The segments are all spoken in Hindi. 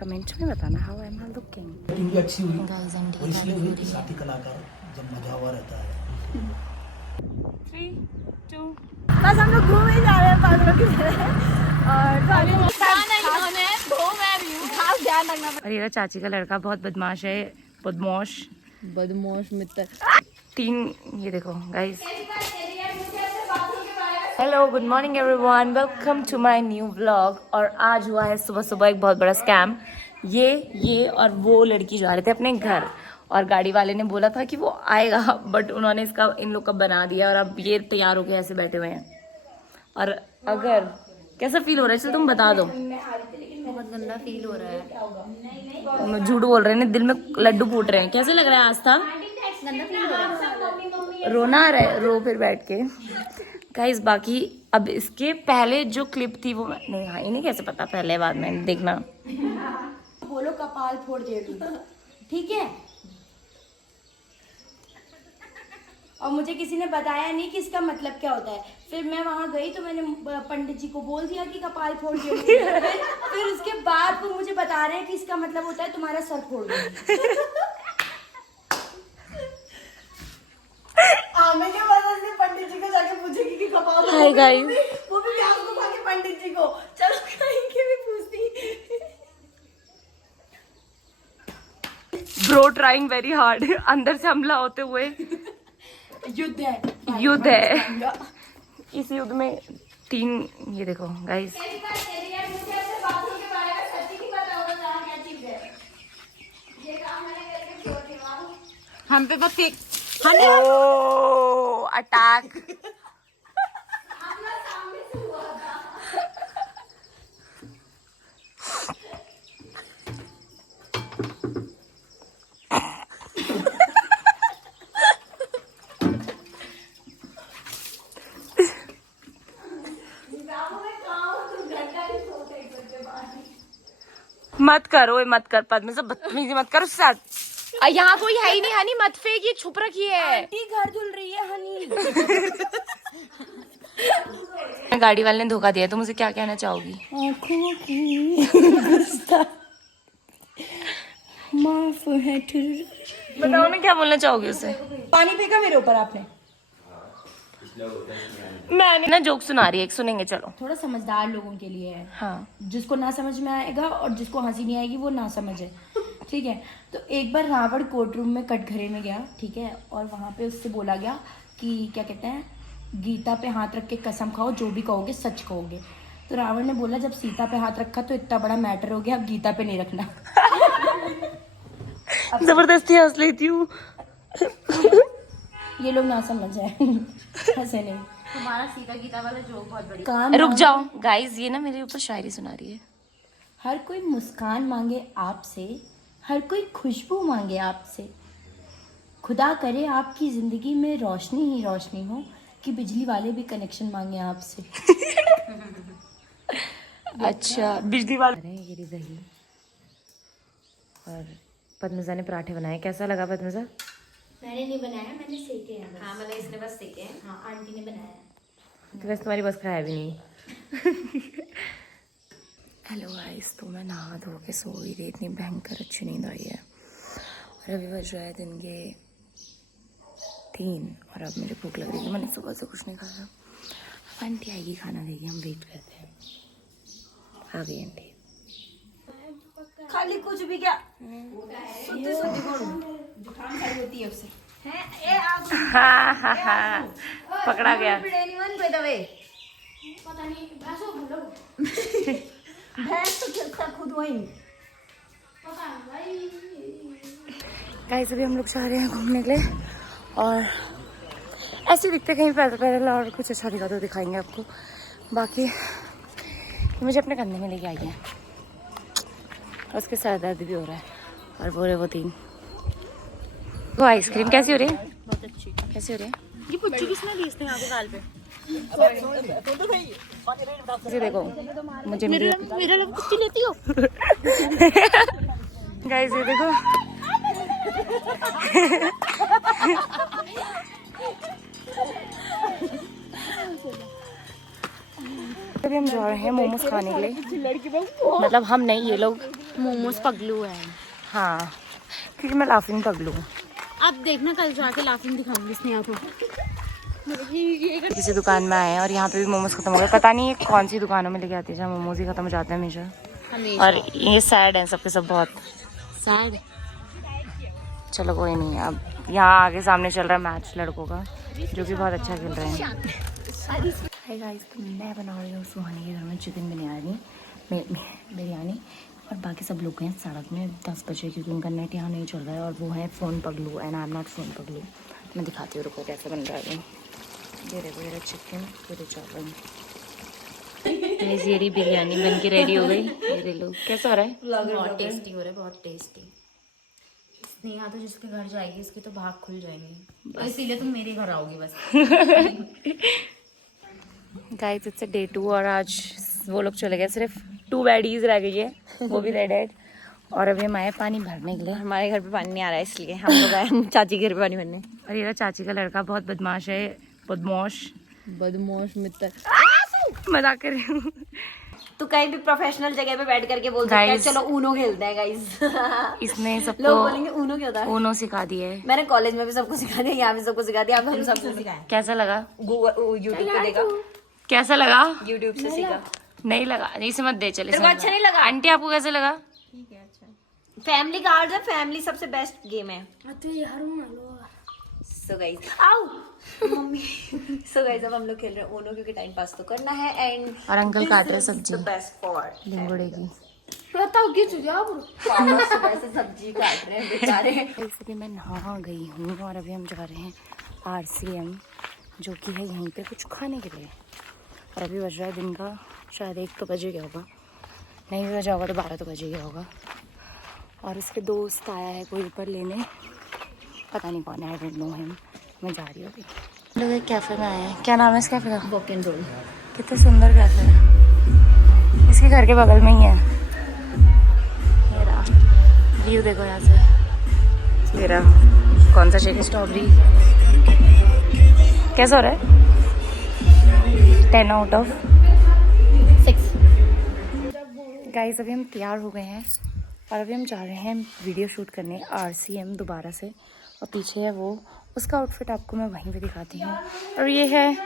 कमेंट में बताना हाउ आई एम लुकिंग। भी अच्छी हुई और इसलिए हुई कि साथी कलाकार जब मजा हुआ रहता है। 3, 2 बस हम लोग घूम ही जा रहे हैं पागलों की तरह और खास ध्यान रखना। और ये चाची का लड़का बहुत बदमाश है, बदमाश मित्र। 3 ये देखो guys. Hello good morning everyone, welcome to my new vlog. और आज हुआ है सुबह सुबह एक बहुत बड़ा स्कैम। ये और वो लड़की जा रहे थे अपने घर और गाड़ी वाले ने बोला था कि वो आएगा, बट उन्होंने इसका इन लोग का बना दिया और अब ये तैयार होके ऐसे बैठे हुए हैं। और अगर कैसा फील हो रहा है चलो तुम बता दो। बहुत गंदा फील हो रहा है। झूठ बोल रहे हैं, दिल में लड्डू फूट रहे हैं। कैसे लग रहा है आस्था? गंदा फील हो रहा है। रोना आ रहा है, रो फिर बैठ के। गाइस बाकी अब इसके पहले जो क्लिप थी वो नहीं, हाँ इन्हें कैसे पता पहले बाद में देखना। बोलो कपाल फोड़ दे तू, ठीक है? और मुझे किसी ने बताया नहीं कि इसका मतलब क्या होता है। फिर मैं वहां गई तो मैंने पंडित जी को बोल दिया कि कपाल फोड़ दिया। फिर उसके बाद वो मुझे बता रहे हैं कि इसका मतलब होता है तुम्हारा सर फोड़ दूंगी। मैं क्या पता इसने पंडित जी को जाके पूछेगी कि कपाल। हाय गाइस, वो भी प्याज को खा के पंडित जी को। चलो कहीं भी पूछती। Bro trying very hard. अंदर से हमला होते हुए युद्ध है। इस युद्ध में 3 ये देखो गाइस। हम पे बस एक अटैक। मत करो, मत कर पद्म से बदतमीजी मत करो उसके साथ। यहाँ कोई है ही नहीं हनी, मत फेंक, ये छुप रखी है। आंटी घर धुल रही है हनी। गाड़ी वाले ने धोखा दिया, तुम मुझे क्या कहना चाहोगी? आँखों की माफ है। बताओ ना क्या बोलना चाहोगी उसे? पानी फेंका मेरे ऊपर आपने। मैंने ना जोक सुना रही है, एक सुनेंगे चलो। थोड़ा समझदार लोगों के लिए है। हाँ जिसको ना समझ में आएगा और जिसको हंसी नहीं आएगी वो ना समझे, ठीक है? तो एक बार रावण कोर्ट रूम में कटघरे में गया, ठीक है? और वहां पे उससे बोला गया कि क्या कहते हैं, गीता पे हाथ रख के कसम खाओ जो भी कहोगे सच कहोगे। तो रावण ने बोला जब सीता पे हाथ रखा तो इतना बड़ा मैटर हो गया, अब गीता पे नहीं रखना। जबरदस्ती हंस लेती हूँ। ये लोग ना समझ जाए, हंसे नहीं। तुम्हारा सीता गीता वाला जोक बहुत बढ़िया। कान रुक जाओ गाइस, ये ना मेरे ऊपर शायरी सुना रही है। हर कोई मुस्कान मांगे आपसे, हर कोई खुशबू मांगे आपसे, खुदा करे आपकी जिंदगी में रोशनी ही रोशनी हो, कि बिजली वाले भी कनेक्शन मांगे आपसे। अच्छा बिजली वाले। ये दही और पद्मजा ने पराठे बनाए, कैसा लगा पद्मजा? मैंने नहीं बनाया, मैंने सेके हैं बस। हाँ मतलब इसने बस सीखे हैं। हाँ आंटी ने बनाया। तो वैसे तुम्हारी बस का है भी नहीं। हेलो गाइस, तो मैं नहा धो के सो गई थी, इतनी भयंकर अच्छी नींद आई है। और अभी बज रहा है दिन के 3 और अब मुझे भूख लग रही है। मैंने सुबह से कुछ नहीं खाया। अब आंटी आएगी खाना देगी, हम वेट करते हैं। आ गई आंटी। खाली कुछ भी क्या सोते सोते जुकाम खाई होती है उससे। हाँ हाँ हाँ, पकड़ा गया। पता नहीं भैंस तो खेलता खुद वही। गाइस अभी हम लोग जा रहे हैं घूमने के लिए और ऐसे दिखते कहीं पैदल पैदल, और कुछ अच्छा दिखा तो दिखाएंगे आपको। बाकी मुझे अपने कंधे में लेके आई है, उसके सर दर्द भी हो रहा है और बोले वो 3। वो आइसक्रीम कैसी हो रही है? बहुत अच्छी। कैसी हो रही है? ये पुच्चू किसने दी इसने यहाँ पे गाल पे? ये देखो मुझे मेरा लोग पुच्चू लेती हो। गाइस ये देखो। अभी हम जा रहे हैं मोमोज खाने के लिए। मतलब हम नहीं, ये लोग मोमोज पगलू है। हाँ, क्योंकि मैं लाफिंग पगलू हूँ। अब देखना कल जाके लाफिंग दिखाऊंगी स्नेहा को। किसी दुकान में आए हैं और यहाँ पे भी मोमोज खत्म हो गए। पता नहीं ये कौन सी दुकानों में लेके आती है जहाँ मोमोज ही खत्म हो जाते हैं हमेशा। और ये सैड है सबके सब बहुत सैड। चलो कोई नहीं, अब यहाँ आगे सामने चल रहा है मैच लड़कों का, जो कि बहुत अच्छा खेल रहे हैं। हाय गाइस, तो मैं बना रही हूँ सुहानी के घर में चिकन बिरयानी और बाकी सब लोग हैं सड़क में 10 बजे, क्योंकि उनका नेट यहाँ नहीं चल रहा है और वो है फ़ोन पगलू and I am not phone पगलू। मैं दिखाती हूँ, रुको कैसे बन रहा है। ये देखो, ये चिकन, ये चावल, ये रही बिरयानी बन के रेडी हो गई। ये लो, कैसा हो रहा है? बहुत टेस्टी हो रहा है, बहुत टेस्टी। स्नेहा तो जिसके घर जाएगी उसकी तो भाग खुल जाएंगे, तो इसीलिए तुम मेरे घर आओगी बस। गाइस इट्स डे 2 और आज वो लोग चले गए, सिर्फ 2 बैडीज रह गई है, वो भी रेड हेड। और अभी हम आए पानी भरने के लिए। हमारे घर पे पानी नहीं आ रहा है इसलिए हम लोग आए चाची के घर पे पानी भरने। और ये चाची का लड़का बहुत बदमाश है, बदमाश मित्र। मजाक कर रही हूँ। तो कहीं भी प्रोफेशनल जगह पे बैठ करके बोल सकते हैं चलो ऊनो खेलते हैं गाइस। इसने सबको लोग बोलेंगे ऊनो क्या होता है। ऊनो सिखा दिया है। मैंने कॉलेज में भी सबको सिखा दिया, यहाँ भी सबको सिखा दिया, अब हम सबको सिखाएं। कैसा लगा? यूट्यूब पे देखा, कैसा लगा? यूट्यूब से सीखा। नहीं लगा, इसे मत दे। चले, अच्छा नहीं लगा? आंटी आपको कैसे लगा? ठीक है, अच्छा। फैमिली कार्ड है, फैमिली सबसे बेस्ट गेम है। सो गाइस आओ मम्मी। सो गाइस अब हम लोग खेल रहे हैं ओनो, क्योंकि टाइम पास तो करना है एंड और अंकल काट रहे सब्जी बेस्ट फॉर लिंगोड़े की। सुबह से सब्जी काट रहे हैं बेचारे। अभी मैं नहा गई हूँ और अभी हम जा रहे हैं RCM, जो कि है यहीं पे कुछ खाने के लिए। और अभी बज रहा है दिन का शायद 1 तो बजे गया होगा, नहीं भी बजा होगा तो 12 तो बजे गया होगा। और उसके दोस्त आया है कोई ऊपर लेने, पता नहीं कौन है, आई डोंट नो हिम। मैं जा रही हूँ अभी। लोग एक कैफ़े में आए हैं, क्या नाम है इस कैफ़े का? Wok and Roll. कितना सुंदर कैफ़े है, इसके घर के बगल में ही है। मेरा व्यू देखो यहाँ से। मेरा कौन सा शेक? स्ट्रॉबेरी। कैसा हो रहा है? 10 आउट ऑफ 6। गाइस अभी हम तैयार हो गए हैं और अभी हम जा रहे हैं वीडियो शूट करने RCM दोबारा से। और पीछे है वो, उसका आउटफिट आपको मैं वहीं पे दिखाती हूँ। और ये है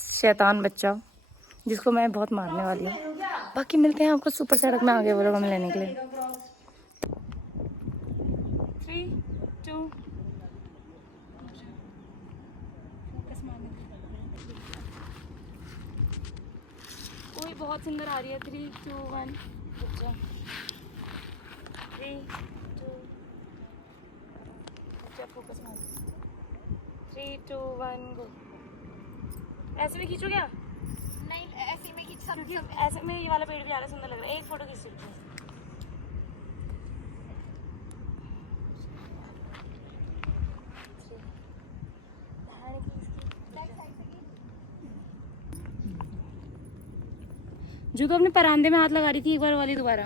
शैतान बच्चा जिसको मैं बहुत मारने वाली हूँ। बाकी मिलते हैं आपको सुपर सड़क में, आगे वो लोग हमें लेने के लिए। 3, 2 कोई बहुत सुंदर आ रही है। 3, 2, 1 3, 2 फोकस मार। 3, 2, 1 गो। ऐसे में खींचो क्या? नहीं ऐसे में खींच सकती हूँ। ऐसे में ये वाला पेड़ भी आ रहा है, सुंदर लग रहा है। एक फोटो खींच सकते हैं। जो तो अपने परांदे में हाथ लगा रही थी एक बार वाली दोबारा।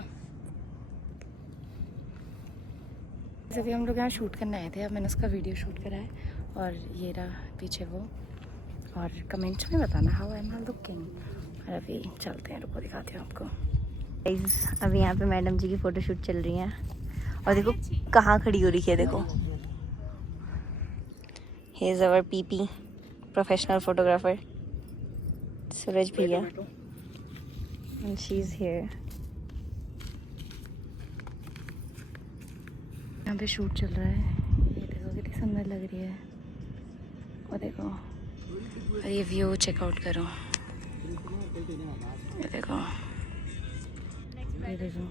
अभी हम लोग यहाँ शूट करने आए थे, अब मैंने उसका वीडियो शूट करा है। और ये रहा पीछे वो। और कमेंट्स में बताना हाउ आई एम लुकिंग। और अभी चलते हैं, रुको दिखाती हूँ आपको। अभी यहाँ पे मैडम जी की फोटोशूट चल रही है और देखो कहाँ खड़ी हो रही है। देखो he is our PP professional photographer सूरज भैया एंड शी इज हियर। यहाँ पे शूट चल रहा है, ये देखो कितनी सुंदर लग रही है। वो देखो, और ये व्यू चेकआउट करो, ये देखो, ये देखो।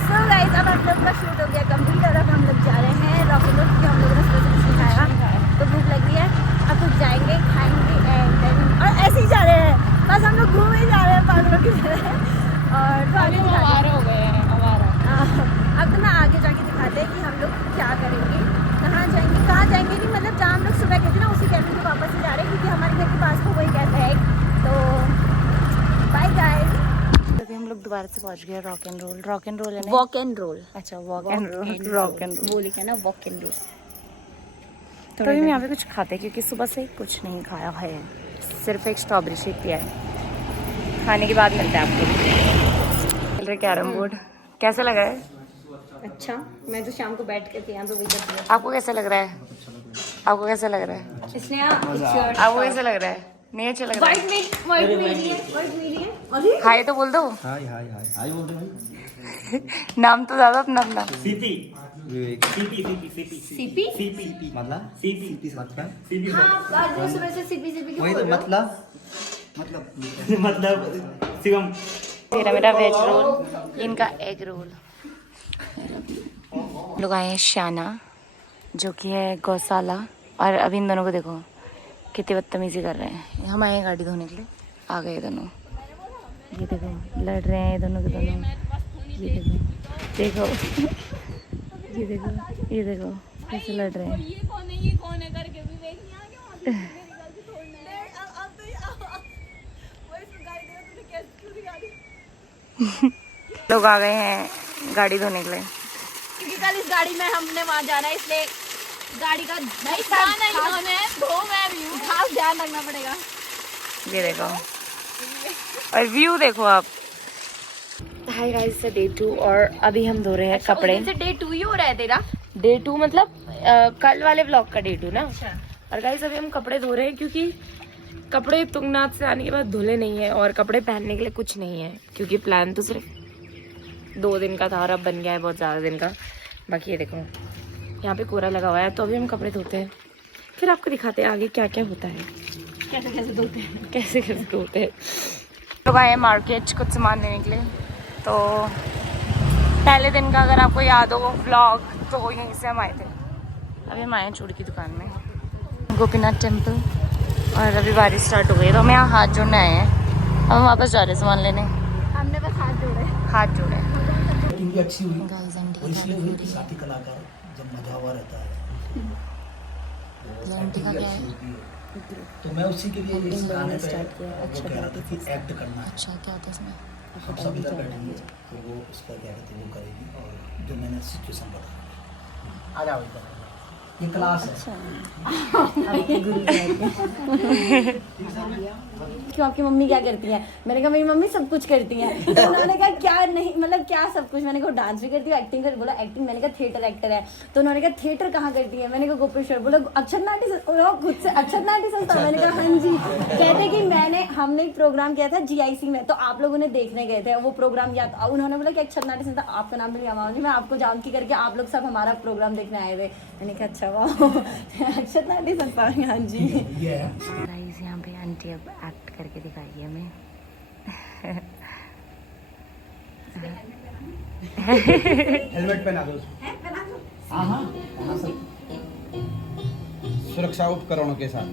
सो गाइस अब हम लोग का शूट हो गया कंप्लीट और अब हम लोग जा रहे हैं रॉकेट रोड, क्योंकि हम लोगों ने सुबह से कुछ नहीं खाया तो भूख लग रही है। अब कुछ जाएंगे खाएंगे एंड और ऐसे ही जा रहे हैं, बस हम लोग घूम ही जा रहे हैं पागलों की तरह। और तो आगे हमारे हो गए हैं हमारा। अब तो मैं आगे जाके दिखाते हैं कि हम लोग क्या करेंगे, कहाँ जाएंगे नहीं, मतलब जहाँ हम लोग सुबह गए थे ना उसी कैफे में वापस ही जा रहे हैं, क्योंकि हमारे घर के पास तो वही कैफे है। तो बाय गाइस। अभी हम लोग दोबारा से पहुंच गए rock and roll. Rock and roll है ना? Walk and roll. अच्छा walk and roll, rock and roll वो लिखा है ना वॉक एंड रोल। तो अभी हम यहाँ पे कुछ खाते हैं, क्योंकि सुबह से कुछ नहीं खाया है, सिर्फ एक स्ट्रॉबेरी शेक पिया है। खाने के बाद मिलते हैं आपको। चल रहे कैरम बोर्ड, कैसा लग रहा है? अच्छा, मैं तो शाम को बैठ करके यहाँ पे वही करती हूँ। आपको कैसा लग रहा है? आपको कैसा लग रहा है? इसने शर्ट आपको कैसा लग रहा है? नहीं अच्छा लग रहा है? वाइट मेरी है। अरे हाय तो बोल दो। हाय हाय हाय हाय बोल रहे भाई। नाम तो ज्यादा अपना अपना। CP Vivek CP CP CP CP CP मतलब सीपी मतलब सीपी हाँ, आज वो सुबह से सीपी क्यों वही बोल तो रहे हो? मतलब मतलब शिवम मेरा वेज रोल, इनका एग रोल। लोग आए हैं शाना, जो कि है गौशाला, और अभी इन दोनों को देखो कितनी बदतमीजी कर रहे हैं। हम आए हैं गाड़ी धोने के लिए, आ गए दोनों। ये देखो लड़ रहे हैं दोनों के दोनों। ये देखो देखो ये देखो, ये देखो कैसे लड़ रहे हैं। ये कौन है करके भी देख नहीं आ गया। मेरी गलती थोड़ी ना है। अब तो वो इसमें गाड़ी दे तूने कैसे क्यों गाड़ी? लोग आ गए हैं गाड़ी धोने के लिए। क्योंकि कल इस गाड़ी में हमने वहाँ जाना है, इसलिए गाड़ी का खास ध्यान रखना पड़ेगा। ये देखो, और व्यू देखो आप। हाय गाइस, डे 2 और अभी हम धो रहे हैं कपड़े। डे 2 ही हो रहा है तेरा? डे 2 मतलब कल वाले व्लॉग का डे 2 ना। और गाइस अभी हम कपड़े धो रहे हैं क्योंकि कपड़े तुंगनाथ से आने के बाद धुले नहीं है और कपड़े पहनने के लिए कुछ नहीं है, क्योंकि प्लान तो सिर्फ 2 दिन का था और अब बन गया है बहुत ज़्यादा दिन का। बाकी ये देखो यहाँ पे कोरा लगा हुआ है, तो अभी हम कपड़े धोते हैं, फिर आपको दिखाते हैं आगे क्या क्या होता है, कैसे कैसे धोते हैं। कैसे कैसे धोते हैं। लोग आए हैं मार्केट कुछ सामान लेने के लिए। तो पहले दिन का अगर आपको याद हो व्लॉग, तो यहीं से हम आए थे। अभी हम आए हैं चूड़ी की दुकान में, गोपीनाथ टेम्पल, और अभी बारिश स्टार्ट हो गई तो हम यहाँ हाथ जोड़ने आए हैं। अब हम वापस जा रहे हैं सामान लेने। हमने बस हाथ जोड़े। हाथ जोड़े। एक्टिंग भी अच्छी हुई और इसलिए हुई कि साथी कलाकार जब मजा हुआ रहता है तो एक्टिंग भी अच्छी होती है। तो मैं उसी के लिए इस गाने पे वो कह रहा था कि एक्ट करना है। अच्छा क्या होता है इसमें? हम सब इधर बैठेंगे तो वो उसका क्या कहते हैं वो करेगी, और जो मैंने सिचुएशन बताया आ जाओ इधर, ये क्लास है। क्यों आपकी मम्मी क्या करती है? मैंने कहा मेरी मम्मी सब कुछ करती है। तो उन्होंने कहा क्या नहीं, मतलब क्या सब कुछ? मैंने कहा डांस भी करती है, एक्टिंग कर, बोला एक्टिंग। मैंने कहा थिएटर एक्टर है। तो उन्होंने कहा थिएटर कहाँ करती है? मैंने कहा गोपेश्वर। बोला अक्षर नाट्य, खुद से अक्षर नाट्य संस्था। मैंने कहा हाँ जी। कहते कि हमने एक प्रोग्राम किया था GIC में, तो आप लोग उन्हें देखने गए थे, वो प्रोग्राम याद। उन्होंने बोला कि अक्षर नाट्य संस्था, आपका नाम भी नहीं, मैं आपको जानती करके आप लोग सब हमारा प्रोग्राम देखने आए थे। मैंने कहा अच्छा वाह, अक्षर नाट्य संस्था। हाँ जी। ये है गाइस यहाँ पे आंटी अब एक्ट करके दिखाई हमें। हेलमेट पहना दो। हाँ हाँ सुरक्षा उपकरणों के साथ।